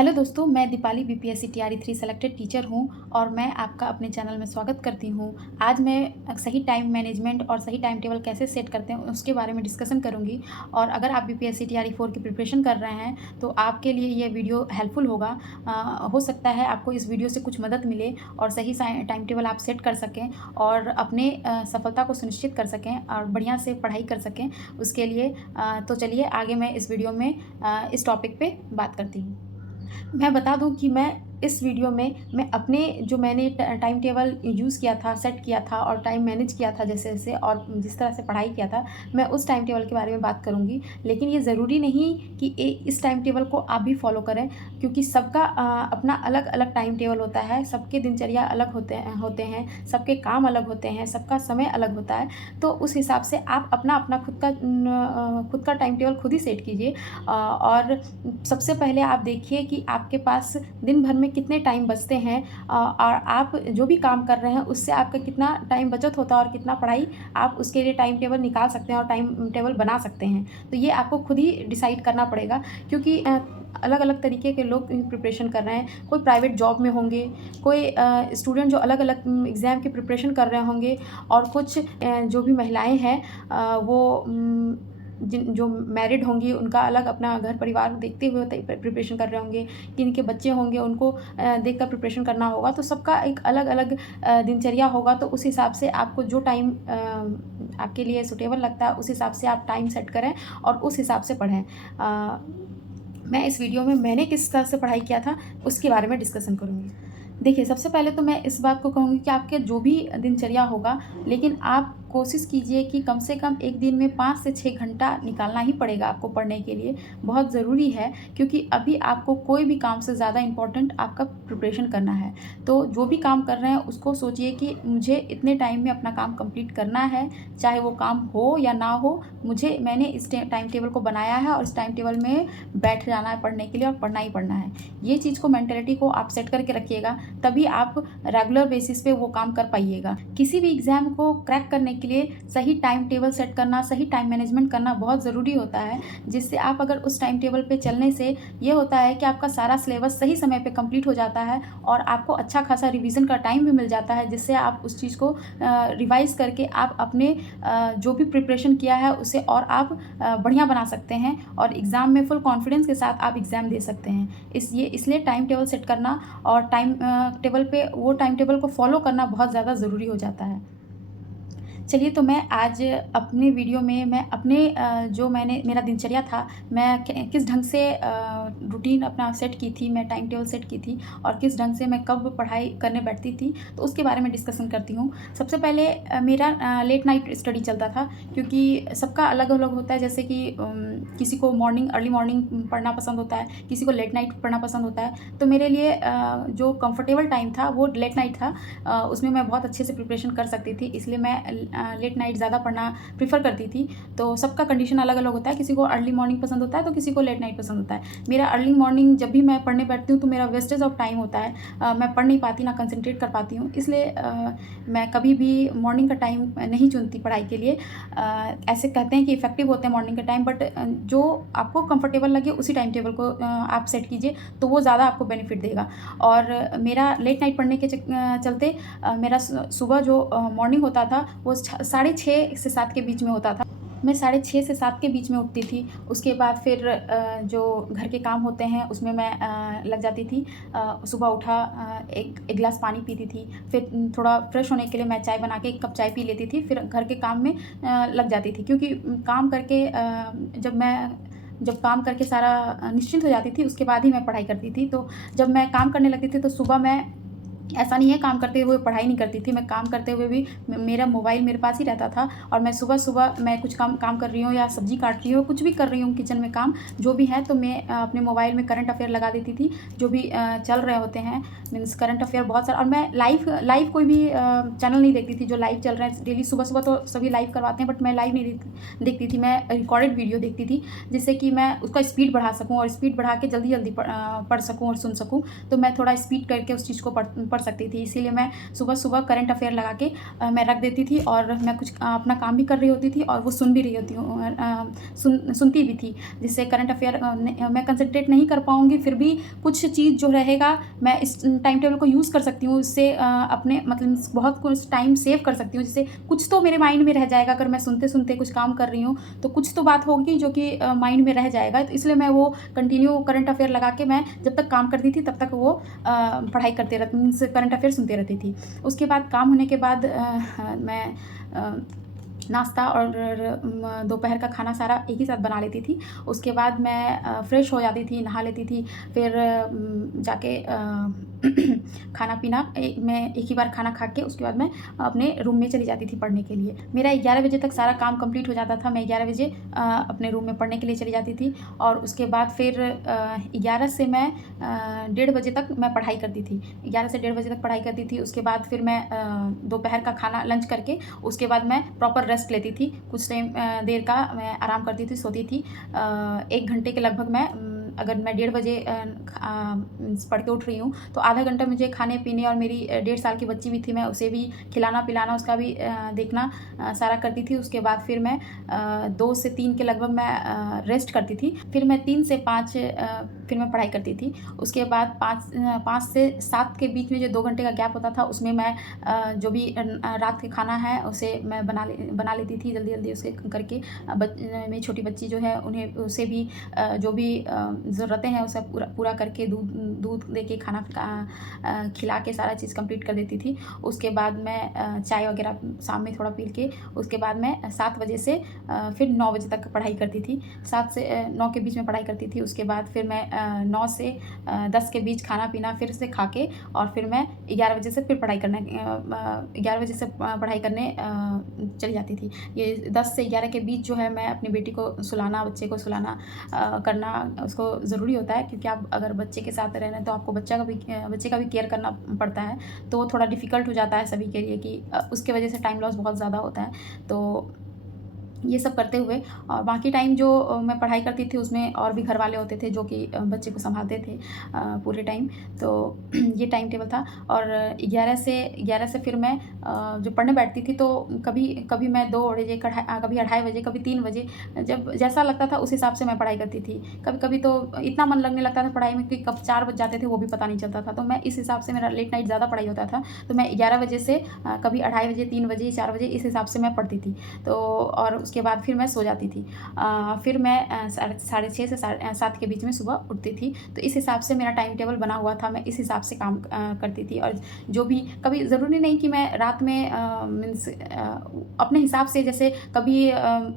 Hello दोस्तों, मैं Deepali BPSC TRE 3 selected teacher हूँ और मैं आपका अपने चैनल में स्वागत करती हूँ। आज मैं सही टाइम मैनेजमेंट और सही टाइम टेबल कैसे सेट करते हैं उसके बारे में डिस्कशन करूँगी। और अगर आप बीपीएससी टीआरई 4 की प्रिपरेशन कर रहे हैं तो आपके लिए ये वीडियो हेल्पफुल होगा। हो सकता है आपको इस वीडियो से कुछ मदद मिले और सही टाइम टेबल आप सेट कर सकें और अपने सफलता को सुनिश्चित कर सकें और बढ़िया से पढ़ाई कर सकें उसके लिए। तो चलिए आगे मैं इस वीडियो में इस टॉपिक पे बात करती हूँ। मैं बता दूँ कि मैं इस वीडियो में मैं अपने जो मैंने टाइम टेबल यूज़ किया था, सेट किया था और टाइम मैनेज किया था जैसे-जैसे और जिस तरह से पढ़ाई किया था, मैं उस टाइम टेबल के बारे में बात करूँगी। लेकिन ये ज़रूरी नहीं कि इस टाइम टेबल को आप भी फ़ॉलो करें, क्योंकि सबका अपना अलग-अलग टाइम टेबल होता है, सबके दिनचर्या अलग होते हैं, सबके काम अलग होते हैं, सबका समय अलग होता है। तो उस हिसाब से आप अपना-अपना खुद का टाइम टेबल खुद ही सेट कीजिए। और सबसे पहले आप देखिए कि आपके पास दिन भर में कितने टाइम बचते हैं, और आप जो भी काम कर रहे हैं उससे आपका कितना टाइम बचत होता है और कितना पढ़ाई आप उसके लिए टाइम टेबल निकाल सकते हैं और टाइम टेबल बना सकते हैं। तो ये आपको खुद ही डिसाइड करना पड़ेगा, क्योंकि अलग-अलग तरीके के लोग प्रिपरेशन कर रहे हैं। कोई प्राइवेट जॉब में होंगे, कोई स्टूडेंट जो अलग-अलग एग्ज़ाम की प्रिपरेशन कर रहे होंगे, और कुछ जो भी महिलाएँ हैं वो जिन जो मैरिड होंगी उनका अलग अपना घर परिवार देखते हुए प्रिपरेशन कर रहे होंगे, किनके बच्चे होंगे उनको देखकर प्रिपरेशन करना होगा। तो सबका एक अलग-अलग दिनचर्या होगा, तो उस हिसाब से आपको जो टाइम आपके लिए सूटेबल लगता है उस हिसाब से आप टाइम सेट करें और उस हिसाब से पढ़ें। मैं इस वीडियो में मैंने किस तरह से पढ़ाई किया था उसके बारे में डिस्कशन करूँगी। देखिए, सबसे पहले तो मैं इस बात को कहूँगी कि आपके जो भी दिनचर्या होगा, लेकिन आप कोशिश कीजिए कि कम से कम एक दिन में 5 से 6 घंटा निकालना ही पड़ेगा आपको पढ़ने के लिए। बहुत ज़रूरी है, क्योंकि अभी आपको कोई भी काम से ज़्यादा इम्पोर्टेंट आपका प्रिपरेशन करना है। तो जो भी काम कर रहे हैं उसको सोचिए कि मुझे इतने टाइम में अपना काम कंप्लीट करना है, चाहे वो काम हो या ना हो, मैंने इस टाइम टेबल को बनाया है और इस टाइम टेबल में बैठ जाना है पढ़ने के लिए और पढ़ना ही पढ़ना है। ये चीज़ को, मेंटालिटी को आप सेट करके रखिएगा, तभी आप रेगुलर बेसिस पे वो काम कर पाइएगा। किसी भी एग्ज़ाम को क्रैक करने के लिए सही टाइम टेबल सेट करना, सही टाइम मैनेजमेंट करना बहुत ज़रूरी होता है, जिससे आप अगर उस टाइम टेबल पे चलने से ये होता है कि आपका सारा सिलेबस सही समय पे कंप्लीट हो जाता है और आपको अच्छा खासा रिवीजन का टाइम भी मिल जाता है, जिससे आप उस चीज़ को रिवाइज़ करके आप अपने जो भी प्रिपरेशन किया है उसे और आप बढ़िया बना सकते हैं और एग्ज़ाम में फुल कॉन्फिडेंस के साथ आप एग्ज़ाम दे सकते हैं। इसलिए टाइम टेबल सेट करना और टाइम टेबल को फॉलो करना बहुत ज़्यादा ज़रूरी हो जाता है। चलिए, तो मैं आज अपने वीडियो में मैं अपने जो मेरा दिनचर्या था, मैं किस ढंग से रूटीन अपना सेट की थी, मैं टाइम टेबल सेट की थी और किस ढंग से मैं कब पढ़ाई करने बैठती थी, तो उसके बारे में डिस्कशन करती हूँ। सबसे पहले मेरा लेट नाइट स्टडी चलता था, क्योंकि सबका अलग-अलग होता है। जैसे कि किसी को अर्ली मॉर्निंग पढ़ना पसंद होता है, किसी को लेट नाइट पढ़ना पसंद होता है। तो मेरे लिए जो कंफर्टेबल टाइम था वो लेट नाइट था। उसमें मैं बहुत अच्छे से प्रिपरेशन कर सकती थी, इसलिए मैं लेट नाइट ज़्यादा पढ़ना प्रेफ़र करती थी। तो सबका कंडीशन अलग-अलग होता है, किसी को अर्ली मॉर्निंग पसंद होता है तो किसी को लेट नाइट पसंद होता है। मेरा अर्ली मॉर्निंग जब भी मैं पढ़ने बैठती हूँ तो मेरा वेस्टेज ऑफ टाइम होता है, मैं पढ़ नहीं पाती, ना कंसंट्रेट कर पाती हूँ। इसलिए मैं कभी भी मॉर्निंग का टाइम नहीं चुनती पढ़ाई के लिए। ऐसे कहते हैं कि इफ़ेक्टिव होते हैं मॉर्निंग का टाइम, बट जो आपको कंफर्टेबल लगे उसी टाइम टेबल को आप सेट कीजिए, तो वो ज़्यादा आपको बेनिफिट देगा। और मेरा लेट नाइट पढ़ने के चलते मेरा सुबह जो मॉर्निंग होता था वो 6:30 से 7 के बीच में होता था। मैं 6:30 से 7 के बीच में उठती थी। उसके बाद फिर जो घर के काम होते हैं उसमें मैं लग जाती थी। सुबह उठा, एक गिलास पानी पीती थी, फिर थोड़ा फ्रेश होने के लिए मैं चाय बना के 1 कप चाय पी लेती थी, फिर घर के काम में लग जाती थी। क्योंकि काम करके जब काम करके सारा निश्चिंत हो जाती थी, उसके बाद ही मैं पढ़ाई करती थी। तो जब मैं काम करने लगती थी तो सुबह मैं, ऐसा नहीं है काम करते हुए पढ़ाई नहीं करती थी, मैं काम करते हुए भी मेरा मोबाइल मेरे पास ही रहता था और मैं सुबह-सुबह मैं कुछ काम कर रही हूँ या सब्ज़ी काट रही हूँ, कुछ भी कर रही हूँ किचन में काम, जो भी है, तो मैं अपने मोबाइल में करंट अफ़ेयर लगा देती थी, जो भी चल रहे होते हैं, मीन्स करंट अफ़ेयर बहुत सारा। और मैं लाइव कोई भी चैनल नहीं देखती थी जो लाइव चल रहे हैं डेली। सुबह-सुबह तो सभी लाइव करवाते हैं, बट मैं लाइव नहीं देखती थी, मैं रिकॉर्डेड वीडियो देखती थी, जिससे कि मैं उसका स्पीड बढ़ा सकूँ और स्पीड बढ़ा के जल्दी-जल्दी पढ़ सकूँ और सुन सकूँ। तो मैं थोड़ा स्पीड करके उस चीज़ को पढ़ पढ़ सकती थी। इसीलिए मैं सुबह-सुबह करंट अफ़ेयर लगा के मैं रख देती थी और मैं कुछ अपना काम भी कर रही होती थी और वो सुन भी रही होती हूँ सुनती भी थी। जिससे करंट अफ़ेयर मैं कंसंट्रेट नहीं कर पाऊँगी, फिर भी कुछ चीज़ जो रहेगा मैं इस टाइम टेबल को यूज़ कर सकती हूँ। इससे अपने मतलब बहुत कुछ टाइम सेव कर सकती हूँ, जिससे कुछ तो मेरे माइंड में रह जाएगा। अगर मैं सुनते-सुनते कुछ काम कर रही हूँ, तो कुछ तो बात होगी जो कि माइंड में रह जाएगा। तो इसलिए मैं वो कंटिन्यू करंट अफ़ेयर लगा के मैं जब तक काम करती थी तब तक वो पढ़ाई करते रहती मीन्स करंट अफ़ेयर सुनती रहती थी। उसके बाद काम होने के बाद मैं नाश्ता और दोपहर का खाना सारा एक ही साथ बना लेती थी। उसके बाद मैं फ्रेश हो जाती थी, नहा लेती थी। फिर जाके खाना-पीना मैं एक ही बार खाना खा के उसके बाद मैं अपने रूम में चली जाती थी पढ़ने के लिए। मेरा 11 बजे तक सारा काम कंप्लीट हो जाता था। मैं 11 बजे अपने रूम में पढ़ने के लिए चली जाती थी और उसके बाद फिर 11 से मैं 1:30 बजे तक मैं पढ़ाई करती थी। 11 से 1:30 बजे तक पढ़ाई करती थी। उसके बाद फिर मैं दोपहर का खाना लंच करके उसके बाद मैं प्रॉपर रेस्ट लेती थी। कुछ टाइम देर का मैं आराम करती थी, सोती थी। 1 घंटे के लगभग मैं अगर मैं 1:30 बजे पढ़ के उठ रही हूँ, तो आधा घंटा मुझे खाने-पीने और मेरी 1.5 साल की बच्ची भी थी, मैं उसे भी खिलाना-पिलाना, उसका भी देखना सारा करती थी। उसके बाद फिर मैं 2 से 3 के लगभग मैं रेस्ट करती थी। फिर मैं 3 से 5 फिर मैं पढ़ाई करती थी। उसके बाद 5 से 7 के बीच में जो 2 घंटे का गैप होता था, उसमें मैं जो भी रात के खाना है, उसे मैं बना लेती थी जल्दी-जल्दी उसे करके। मेरी छोटी बच्ची जो है, उन्हें उसे भी जो भी ज़रूरतें हैं उसे पूरा करके दूध दे के खाना खिला के सारा चीज़ कंप्लीट कर देती थी। उसके बाद मैं चाय वगैरह शाम में थोड़ा पी के उसके बाद मैं 7 बजे से फिर 9 बजे तक पढ़ाई करती थी। 7 से 9 के बीच में पढ़ाई करती थी। उसके बाद फिर मैं 9 से 10 के बीच खाना-पीना फिर से खा के और फिर मैं 11 बजे से फिर पढ़ाई करने 11 बजे से पढ़ाई करने चली जाती थी। ये 10 से 11 के बीच जो है मैं अपनी बेटी को सुलाना, बच्चे को सुलाना करना उसको ज़रूरी होता है, क्योंकि आप अगर बच्चे के साथ रह रहे हैं तो आपको बच्चे का भी केयर करना पड़ता है। तो थोड़ा डिफ़िकल्ट हो जाता है सभी के लिए कि उसकी वजह से टाइम लॉस बहुत ज़्यादा होता है। तो ये सब करते हुए और बाकी टाइम जो मैं पढ़ाई करती थी उसमें और भी घरवाले होते थे जो कि बच्चे को सँभालते थे पूरे टाइम। तो ये टाइम टेबल था और 11 से फिर मैं जो पढ़ने बैठती थी तो कभी मैं 2 बजे कभी 2:30 बजे, कभी 3 बजे, जब जैसा लगता था उस हिसाब से मैं पढ़ाई करती थी। कभी-कभी तो इतना मन लगने लगता था पढ़ाई में कि कब 4 बज जाते थे वो भी पता नहीं चलता था। तो मैं इस हिसाब से मेरा लेट नाइट ज़्यादा पढ़ाई होता था। तो मैं 11 बजे से कभी 2:30 बजे, 3 बजे, 4 बजे इस हिसाब से मैं पढ़ती थी। तो और उसके बाद फिर मैं सो जाती थी। फिर मैं साढ़े 6 से 7 के बीच में सुबह उठती थी। तो इस हिसाब से मेरा टाइम टेबल बना हुआ था, मैं इस हिसाब से काम करती थी। और जो भी कभी ज़रूरी नहीं कि मैं रात में मीन्स अपने हिसाब से, जैसे कभी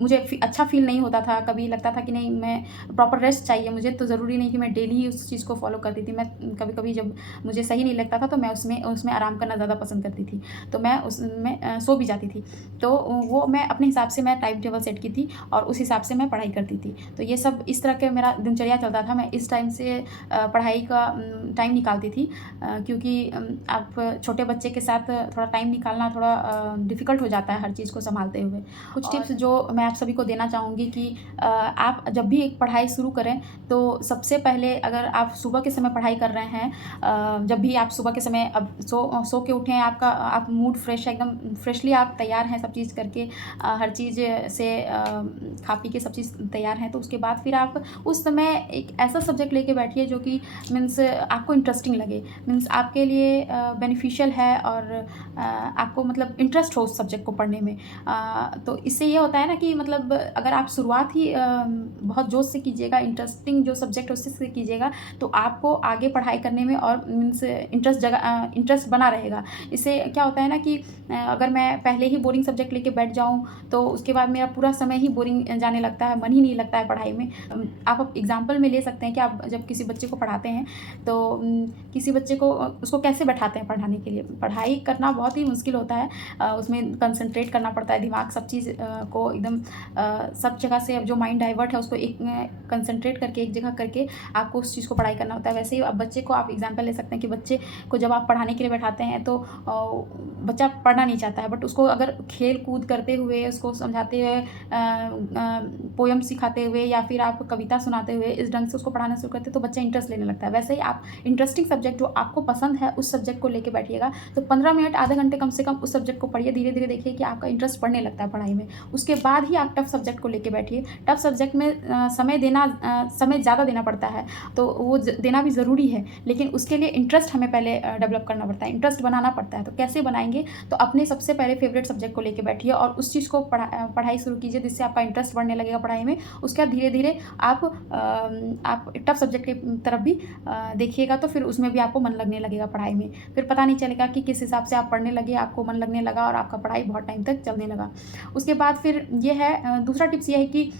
मुझे अच्छा फ़ील नहीं होता था, कभी लगता था कि नहीं मैं प्रॉपर रेस्ट चाहिए मुझे, तो ज़रूरी नहीं कि मैं डेली ही उस चीज़ को फ़ॉलो करती थी। मैं कभी-कभी जब मुझे सही नहीं लगता था तो मैं उसमें आराम करना ज़्यादा पसंद करती थी। तो मैं उसमें सो भी जाती थी। तो वो मैं अपने हिसाब से मैं टाइम टेबल सेट की थी और उस हिसाब से मैं पढ़ाई करती थी। तो ये सब इस तरह के मेरा दिनचर्या चलता था। मैं इस टाइम से पढ़ाई का टाइम निकालती थी, क्योंकि आप छोटे बच्चे के साथ थोड़ा टाइम निकालना थोड़ा डिफ़िकल्ट हो जाता है हर चीज़ को सँभालते हुए। कुछ टिप्स जो मैं आप सभी को देना चाहूँगी कि आप जब भी एक पढ़ाई शुरू करें तो सबसे पहले अगर आप सुबह के समय पढ़ाई कर रहे हैं, जब भी आप सुबह के समय अब सो के उठें, आप मूड फ्रेश है, एकदम फ्रेशली आप तैयार हैं सब चीज़ करके, हर चीज़ से खा पी के सब चीज़ तैयार हैं, तो उसके बाद फिर आप उस समय एक ऐसा सब्जेक्ट लेके बैठिए जो कि मीन्स आपको इंटरेस्टिंग लगे, मीन्स आपके लिए बेनिफिशियल है और आपको मतलब इंटरेस्ट हो उस सब्जेक्ट को पढ़ने में। तो इससे ये होता है ना कि मतलब अगर आप शुरुआत ही बहुत जोश से कीजिएगा, इंटरेस्टिंग जो सब्जेक्ट है उससे कीजिएगा, तो आपको आगे पढ़ाई करने में और मीन्स इंटरेस्ट बना रहेगा। इससे क्या होता है ना कि अगर मैं पहले ही बोरिंग सब्जेक्ट लेके बैठ जाऊँ तो उसके बाद मेरा पूरा समय ही बोरिंग जाने लगता है, मन ही नहीं लगता है पढ़ाई में। आप एग्ज़ाम्पल में ले सकते हैं कि आप जब किसी बच्चे को पढ़ाते हैं तो किसी बच्चे को उसको कैसे बैठाते हैं पढ़ाने के लिए। पढ़ाई करना बहुत ही मुश्किल होता है, उसमें कंसंट्रेट करना पड़ता है, दिमाग सब चीज़ को एकदम सब जगह से अब जो माइंड डाइवर्ट है उसको एक कंसंट्रेट करके एक जगह करके आपको उस चीज़ को पढ़ाई करना होता है। वैसे ही अब बच्चे को आप एग्ज़ाम्पल ले सकते हैं कि बच्चे को जब आप पढ़ाने के लिए बैठाते हैं तो बच्चा पढ़ना नहीं चाहता है, बट उसको अगर खेल कूद करते हुए, उसको समझाते हुए पोएम सिखाते हुए या फिर आप कविता सुनाते हुए इस ढंग से उसको पढ़ाना शुरू करते हैं तो बच्चा इंटरेस्ट लेने लगता है। वैसे ही आप इंटरेस्टिंग सब्जेक्ट जो आपको पसंद है उस सब्जेक्ट को लेके बैठिएगा, तो 15 मिनट आधे घंटे कम से कम उस सब्जेक्ट को पढ़िए। धीरे धीरे देखिए कि आपका इंटरेस्ट बढ़ने लगता है पढ़ाई में। उसके बाद ही आप टफ सब्जेक्ट को लेके बैठिए। टफ सब्जेक्ट में समय ज़्यादा देना पड़ता है, तो वो देना भी ज़रूरी है, लेकिन उसके लिए इंटरेस्ट हमें पहले डेवलप करना पड़ता है, इंटरेस्ट बनाना पड़ता है। तो कैसे बनाएंगे? तो अपने सबसे पहले फेवरेट सब्जेक्ट को लेके बैठिए और उस चीज़ को पढ़ाई शुरू कीजिए, जिससे आपका इंटरेस्ट बढ़ने लगेगा पढ़ाई में। उसके बाद धीरे धीरे आप टफ सब्जेक्ट की तरफ भी देखिएगा, तो फिर उसमें भी आपको मन लगने लगेगा पढ़ाई में। फिर पता नहीं चलेगा कि किस हिसाब से आप पढ़ने लगे, आपको मन लगने लगा और आपका पढ़ाई बहुत टाइम तक चलने लगा। उसके बाद फिर ये है, दूसरा टिप्स ये है कि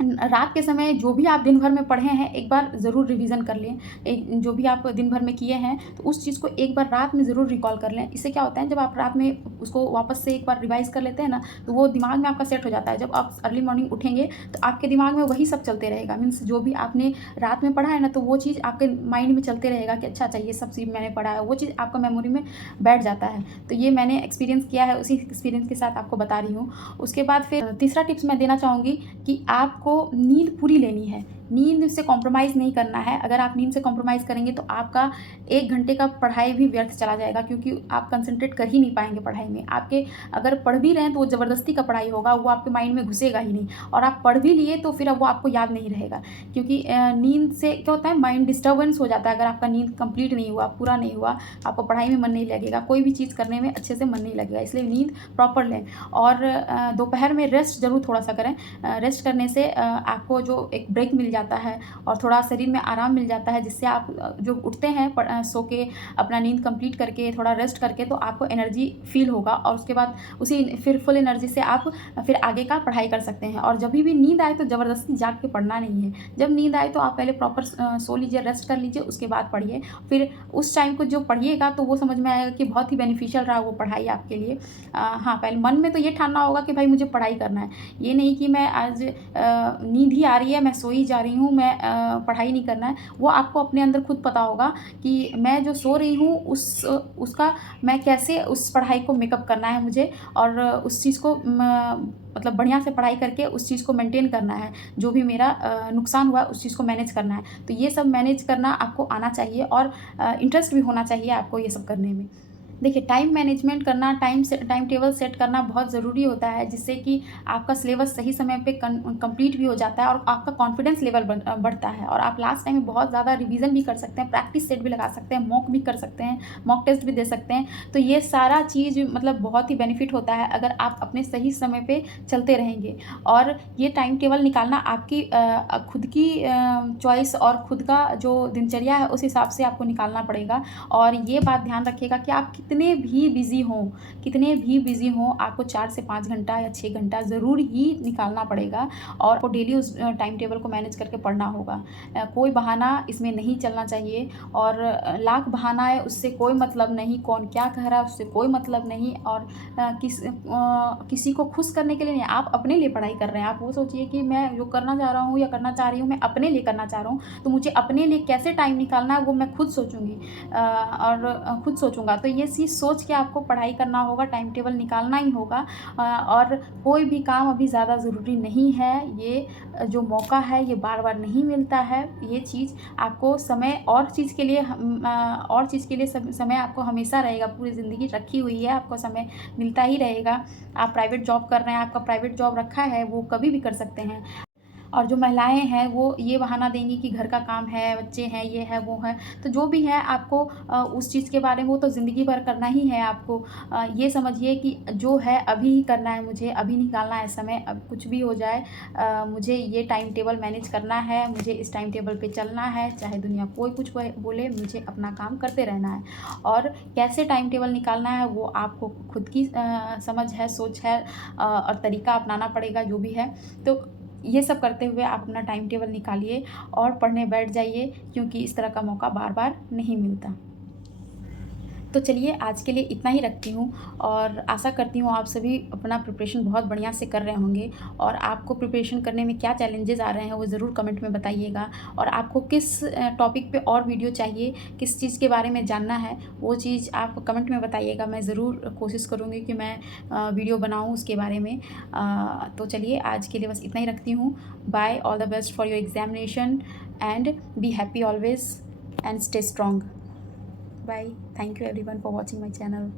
रात के समय जो भी आप दिन भर में पढ़े हैं एक बार ज़रूर रिवीजन कर लें। जो भी आप दिन भर में किए हैं तो उस चीज़ को एक बार रात में ज़रूर रिकॉल कर लें। इससे क्या होता है, जब आप रात में उसको वापस से एक बार रिवाइज़ कर लेते हैं ना, तो वो दिमाग में आपका सेट हो जाता है। जब आप अर्ली मॉर्निंग उठेंगे तो आपके दिमाग में वही सब चलते रहेगा। मीन्स जो भी आपने रात में पढ़ा है ना, तो वो चीज़ आपके माइंड में चलते रहेगा कि अच्छा ये सब चीज़ मैंने पढ़ा है, वो चीज़ आपका मेमोरी में बैठ जाता है। तो ये मैंने एक्सपीरियंस किया है, उसी एक्सपीरियंस के साथ आपको बता रही हूँ। उसके बाद फिर तीसरा टिप्स मैं देना चाहूँगी कि आपको नींद पूरी लेनी है। नींद से कॉम्प्रोमाइज़ नहीं करना है। अगर आप नींद से कॉम्प्रोमाइज़ करेंगे तो आपका 1 घंटे का पढ़ाई भी व्यर्थ चला जाएगा, क्योंकि आप कंसंट्रेट कर ही नहीं पाएंगे पढ़ाई में। आपके अगर पढ़ भी रहे हैं तो वो ज़बरदस्ती का पढ़ाई होगा, वो आपके माइंड में घुसेगा ही नहीं। और आप पढ़ भी लिए तो फिर अब वो आपको याद नहीं रहेगा, क्योंकि नींद से क्या होता है, माइंड डिस्टर्बेंस हो जाता है। अगर आपका नींद कंप्लीट नहीं हुआ, पूरा नहीं हुआ, आपको पढ़ाई में मन नहीं लगेगा, कोई भी चीज़ करने में अच्छे से मन नहीं लगेगा। इसलिए नींद प्रॉपर लें और दोपहर में रेस्ट ज़रूर थोड़ा सा करें। रेस्ट करने से आपको जो एक ब्रेक मिल जाता है और थोड़ा शरीर में आराम मिल जाता है, जिससे आप जो उठते हैं सो के अपना नींद कंप्लीट करके थोड़ा रेस्ट करके, तो आपको एनर्जी फील होगा और उसके बाद उसी फिर फुल एनर्जी से आप फिर आगे का पढ़ाई कर सकते हैं। और जब भी नींद आए तो ज़बरदस्ती जाग के पढ़ना नहीं है। जब नींद आए तो आप पहले प्रॉपर सो लीजिए, रेस्ट कर लीजिए, उसके बाद पढ़िए। फिर उस टाइम को जो पढ़िएगा तो वो समझ में आएगा कि बहुत ही बेनिफिशियल रहा वो पढ़ाई आपके लिए। हाँ, पहले मन में तो ये ठानना होगा कि भाई मुझे पढ़ाई करना है। ये नहीं कि मैं आज नींद ही आ रही है, मैं सो ही जा रही हूँ, मैं पढ़ाई नहीं करना है। वो आपको अपने अंदर खुद पता होगा कि मैं जो सो रही हूँ उसका मैं कैसे उस पढ़ाई को मेकअप करना है मुझे, और उस चीज़ को मतलब बढ़िया से पढ़ाई करके उस चीज़ को मेंटेन करना है। जो भी मेरा नुकसान हुआ उस चीज़ को मैनेज करना है। तो ये सब मैनेज करना आपको आना चाहिए और इंटरेस्ट भी होना चाहिए आपको ये सब करने में। देखिए, टाइम मैनेजमेंट करना, टाइम टेबल सेट करना बहुत ज़रूरी होता है, जिससे कि आपका सिलेबस सही समय पे कंप्लीट भी हो जाता है और आपका कॉन्फिडेंस लेवल बढ़ता है और आप लास्ट टाइम में बहुत ज़्यादा रिवीजन भी कर सकते हैं, प्रैक्टिस सेट भी लगा सकते हैं, मॉक भी कर सकते हैं, मॉक टेस्ट भी दे सकते हैं। तो ये सारा चीज़ मतलब बहुत ही बेनिफिट होता है अगर आप अपने सही समय पे चलते रहेंगे। और ये टाइम टेबल निकालना आपकी खुद की चॉइस और खुद का जो दिनचर्या है उस हिसाब से आपको निकालना पड़ेगा। और ये बात ध्यान रखिएगा कि आप कितने भी बिज़ी हों, आपको 4 से 5 घंटा या 6 घंटा ज़रूर ही निकालना पड़ेगा और आपको डेली उस टाइम टेबल को मैनेज करके पढ़ना होगा। कोई बहाना इसमें नहीं चलना चाहिए और लाख बहाना है उससे कोई मतलब नहीं, कौन क्या कह रहा है उससे कोई मतलब नहीं। और किसी को खुश करने के लिए नहीं, आप अपने लिए पढ़ाई कर रहे हैं। आप वो सोचिए कि मैं जो करना चाह रहा हूँ या करना चाह रही हूँ, मैं अपने लिए करना चाह रहा हूँ, तो मुझे अपने लिए कैसे टाइम निकालना है वो मैं खुद सोचूँगी और खुद सोचूँगा। तो ये चीज़ सोच के आपको पढ़ाई करना होगा, टाइम टेबल निकालना ही होगा। और कोई भी काम अभी ज़्यादा ज़रूरी नहीं है। ये जो मौका है ये बार बार नहीं मिलता है। ये चीज़ आपको समय और चीज़ के लिए समय आपको हमेशा रहेगा, पूरी ज़िंदगी रखी हुई है, आपको समय मिलता ही रहेगा। आप प्राइवेट जॉब कर रहे हैं, आपका प्राइवेट जॉब रखा है, वो कभी भी कर सकते हैं। और जो महिलाएं हैं वो ये बहाना देंगी कि घर का काम है, बच्चे हैं, ये है, वो है। तो जो भी है आपको उस चीज़ के बारे में वो तो ज़िंदगी भर करना ही है आपको। ये समझिए कि जो है अभी ही करना है, मुझे अभी निकालना है समय। अब कुछ भी हो जाए मुझे ये टाइम टेबल मैनेज करना है, मुझे इस टाइम टेबल पे चलना है, चाहे दुनिया कोई कुछ बोले, मुझे अपना काम करते रहना है। और कैसे टाइम टेबल निकालना है वो आपको खुद की समझ है, सोच है और तरीका अपनाना पड़ेगा जो भी है। तो ये सब करते हुए आप अपना टाइम टेबल निकालिए और पढ़ने बैठ जाइए, क्योंकि इस तरह का मौका बार बार नहीं मिलता। तो चलिए आज के लिए इतना ही रखती हूँ और आशा करती हूँ आप सभी अपना प्रिपरेशन बहुत बढ़िया से कर रहे होंगे और आपको प्रिपरेशन करने में क्या चैलेंजेस आ रहे हैं वो ज़रूर कमेंट में बताइएगा। और आपको किस टॉपिक पे और वीडियो चाहिए, किस चीज़ के बारे में जानना है, वो चीज़ आप कमेंट में बताइएगा। मैं ज़रूर कोशिश करूँगी कि मैं वीडियो बनाऊँ उसके बारे में। तो चलिए आज के लिए बस इतना ही रखती हूँ। Bye, all the best for your examination and be happy always and stay strong. Bye. Thank you everyone for watching my channel.